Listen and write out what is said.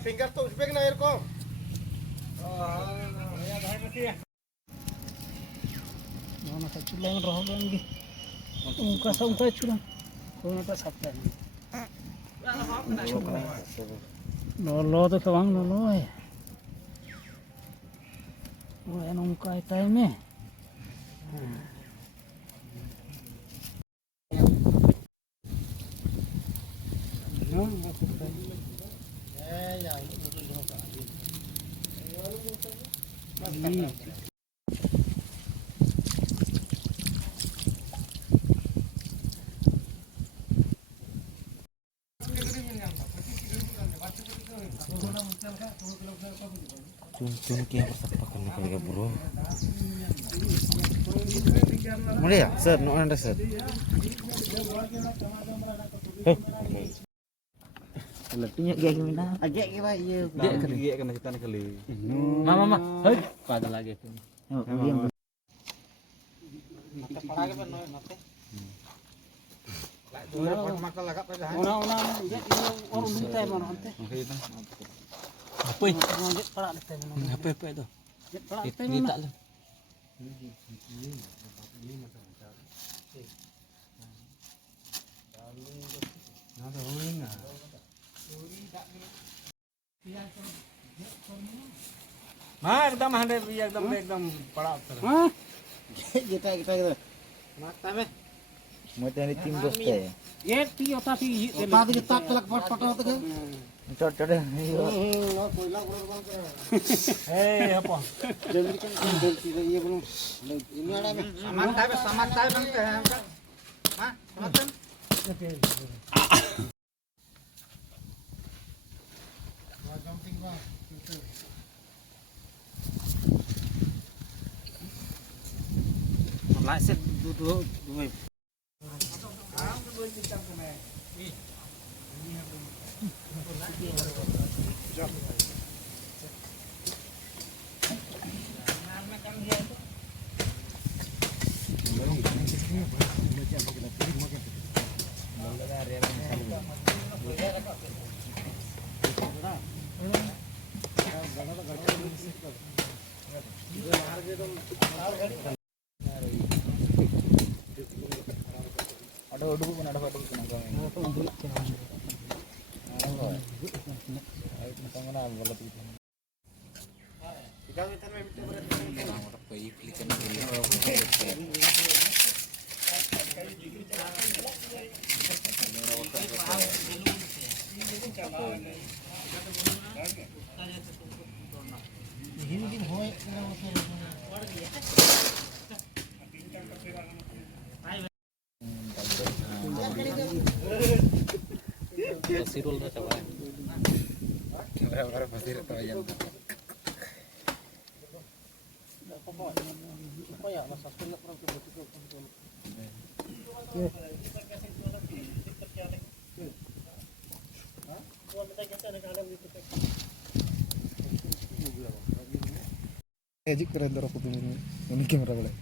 finger tuh speak na aircom. Mana tak culang roh lagi. Ungkas ungkas culang. Kau nak sabta. Lolo tu kawang lolo ya. Oh, yang ungkai time ni. Cun kia persapakan ni kali bro. Mana ya? Sir, no ada sir. Letinya gaya gimana? Agak gimana iya. Gaya kena kita kali. Mama, hei, pada lagi. Oh, diam. Mata parage pa noy mate. Dura makal lagak pa dah. Una ya orang minta mana ante. Okey dah. Apa ini? Ngajak parak deh mana. Apa itu? Parak deh Ini mana. tak lah. Mah एकदम 100 एकदम पड़ा उतर. Hah? Kita gitu. Mata meh. Mau tadi tim doste. Ye ti ota ti. Tadi kita telak patah tu. Cot cot. Hei apa? Jadi kan jadi iya belum. Ini ada meh. Saman tay bang ke. Hah? Samatan. Lại set dua. Ada udu pun ada padu pun ada. Ayo tengah na bola tu. Tiga meter meh bitu berat. Orang pergi kelikan Sirul dah coba. Kamera pasir tu aja. Ejik keren terus aku ini kamera boleh.